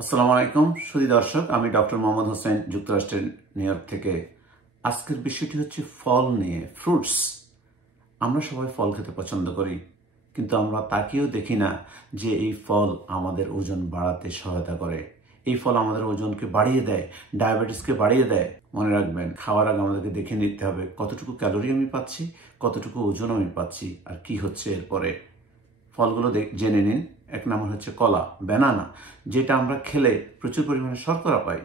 আসসালামু আলাইকুম সুধী দর্শক, আমি ডক্টর মোহাম্মদ হোসেন, যুক্তরাষ্ট্রের নিউ ইয়র্ক থেকে। আজকের বিষয়টি হচ্ছে ফল নিয়ে, ফ্রুটস। আমরা সবাই ফল খেতে পছন্দ করি, কিন্তু আমরা তাকিয়েও দেখি না যে এই ফল আমাদের ওজন বাড়াতে সহায়তা করে। এই ফল আমাদের ওজনকে বাড়িয়ে দেয়, ডায়াবেটিসকে বাড়িয়ে দেয়। মনে রাখবেন, খাওয়ার আগে আমাদেরকে দেখে নিতে হবে কতটুকু ক্যালোরি আমি পাচ্ছি, কতটুকু ওজন আমি পাচ্ছি, আর কি হচ্ছে এরপরে। ফলগুলো জেনে নিন। এক নম্বর হচ্ছে কলা, ব্যানানা, যেটা আমরা খেলে প্রচুর পরিমাণে শর্করা পাই।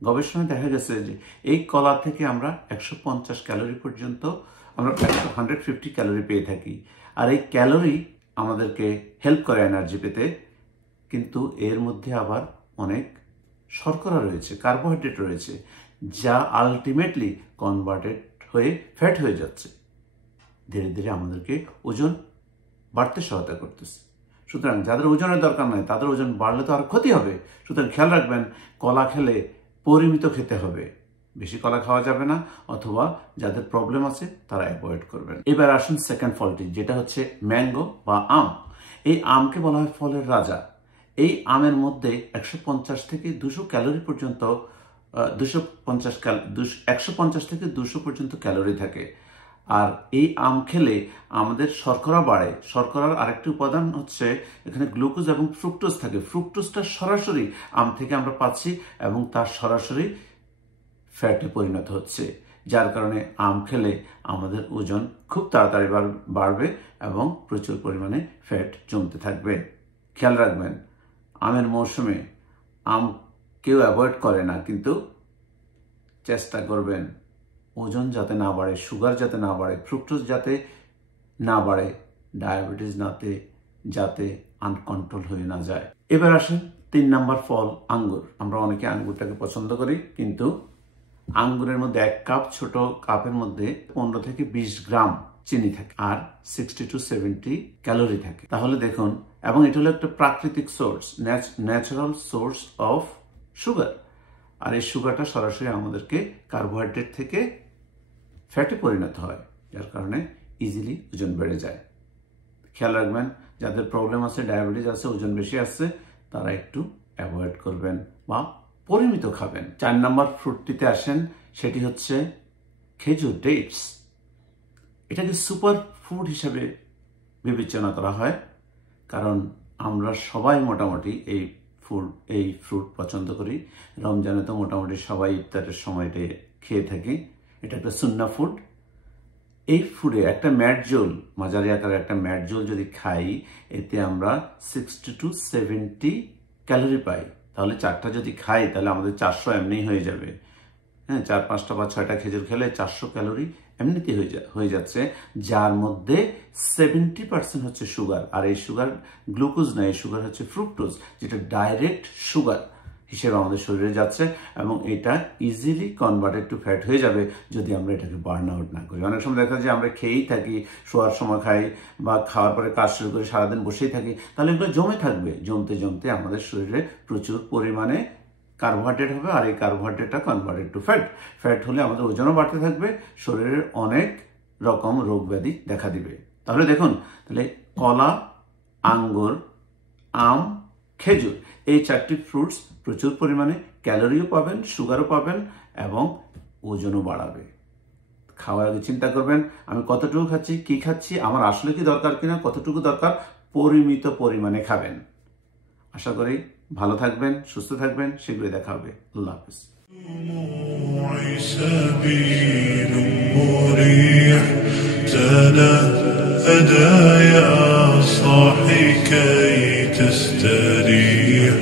গবেষণায় দেখা গেছে যে এই কলা থেকে আমরা 150 ক্যালোরি পর্যন্ত, আমরা 150 ক্যালোরি পেয়ে থাকি। আর এই ক্যালোরি আমাদেরকে হেল্প করে এনার্জি পেতে, কিন্তু এর মধ্যে আবার অনেক শর্করা রয়েছে, কার্বোহাইড্রেট রয়েছে, যা আলটিমেটলি কনভার্টেড হয়ে ফ্যাট হয়ে যাচ্ছে। ধীরে ধীরে আমাদেরকে ওজন বাড়তে সহায়তা করতেছে। সুতরাং যাদের ওজনের দরকার নাই, তাদের ওজন বাড়লে তো আর ক্ষতি হবে। সুতরাং খেয়াল রাখবেন, কলা খেলে পরিমিত খেতে হবে, বেশি কলা খাওয়া যাবে না, অথবা যাদের প্রবলেম আছে তারা অ্যাভয়েড করবেন। এবার আসুন সেকেন্ড ফলটি, যেটা হচ্ছে ম্যাঙ্গো বা আম। এই আমকে বলা হয় ফলের রাজা। এই আমের মধ্যে 150 থেকে 200 ক্যালোরি পর্যন্ত 150 থেকে 200 পর্যন্ত ক্যালোরি থাকে। আর এই আম খেলে আমাদের শর্করা বাড়ে। শর্করার আরেকটি উপাদান হচ্ছে এখানে গ্লুকোজ এবং ফ্রুক্টোজ থাকে। ফ্রুক্টোজটা সরাসরি আম থেকে আমরা পাচ্ছি এবং তার সরাসরি ফ্যাটে পরিণত হচ্ছে, যার কারণে আম খেলে আমাদের ওজন খুব তাড়াতাড়ি বাড়বে এবং প্রচুর পরিমাণে ফ্যাট জমতে থাকবে। খেয়াল রাখবেন, আমের মৌসুমে আম কেউ অ্যাভয়েড করে না, কিন্তু চেষ্টা করবেন ওজন যাতে না বাড়ে, সুগার যাতে না বাড়ে, ফ্রুক্টোজ যাতে না বাড়ে, ডায়াবেটিস যাতে আনকন্ট্রোল হয়ে না যায়। এবার আসেন 3 নম্বর ফল, আঙ্গুর। আমরা অনেকে আঙ্গুরটাকে পছন্দ করি, কিন্তু আঙ্গুরের মধ্যে 1 কাপ ছোট কাপের মধ্যে 15 থেকে 20 গ্রাম চিনি থাকে আর 60 to 70 ক্যালোরি থাকে। তাহলে দেখুন, এবং এটা হলো একটা প্রাকৃতিক source, natural source of sugar. আর এই সুগারটা সরাসরি আমাদেরকে কার্বোহাইড্রেট থেকে ফ্যাটে পরিণত হয়, যার কারণে ইজিলি ওজন বেড়ে যায়। খেয়াল রাখবেন, যাদের প্রবলেম আছে, ডায়াবেটিস আছে, ওজন বেশি আসছে, তারা একটু অ্যাভয়েড করবেন বা পরিমিত খাবেন। 4 নম্বর ফ্রুটটিতে আসেন, সেটি হচ্ছে খেজুর, ডেটস। এটাকে সুপার ফুড হিসেবে বিবেচনা করা হয়, কারণ আমরা সবাই মোটামুটি এই ফ্রুট পছন্দ করি। রমজানে তো মোটামুটি সবাই ইফতারের সময়টা খেয়ে থাকি। এটা একটা সুন্নাহ ফুড। এই ফুডে একটা ম্যাটজোল, মাঝারি আকারের একটা ম্যাটজোল যদি খাই, এতে আমরা 60 to 70 ক্যালোরি পাই। তাহলে 4টা যদি খাই, তাহলে আমাদের 400 এমনিই হয়ে যাবে। হ্যাঁ, 4-5টা বা 6টা খেজুর খেলে 400 ক্যালোরি এমনিতে হয়ে যাচ্ছে, যার মধ্যে 70% হচ্ছে সুগার। আর এই সুগার গ্লুকোজ নয়, এই সুগার হচ্ছে ফ্রুক্টোজ, যেটা ডাইরেক্ট সুগার হিসেবে আমাদের শরীরে যাচ্ছে, এবং এটা ইজিলি কনভার্টেড টু ফ্যাট হয়ে যাবে যদি আমরা এটাকে বার্ন আউট না করি। অনেক সময় দেখা যায় আমরা খেয়েই থাকি, শোয়ার সময় খাই বা খাওয়ার পরে কাজ শুরু করে সারাদিন বসেই থাকি, তাহলে এগুলো জমে থাকবে। জমতে জমতে আমাদের শরীরে প্রচুর পরিমাণে কার্বোহাইড্রেট হবে, আর এই কার্বোহাইড্রেটটা কনভার্টেড টু ফ্যাট। ফ্যাট হলে আমাদের ওজনও বাড়তে থাকবে, শরীরের অনেক রকম রোগ ব্যাধি দেখা দিবে। তাহলে দেখুন, তাহলে কলা, আঙ্গুর, আম, খেজুর, এই 4টি ফ্রুটস প্রচুর পরিমাণে ক্যালোরিও পাবেন, সুগারও পাবেন এবং ওজনও বাড়াবে। খাওয়ার আগে চিন্তা করবেন, আমি কতটুকু খাচ্ছি, কি খাচ্ছি, আমার আসলে কি দরকার কিনা, কতটুকু দরকার, পরিমিত পরিমাণে খাবেন। আশা করি ভালো থাকবেন, সুস্থ থাকবেন। শীঘ্রই দেখা হবে। আল্লাহ হাফেজ। سبيل مريح تنهدى يا صاحي كي تستريح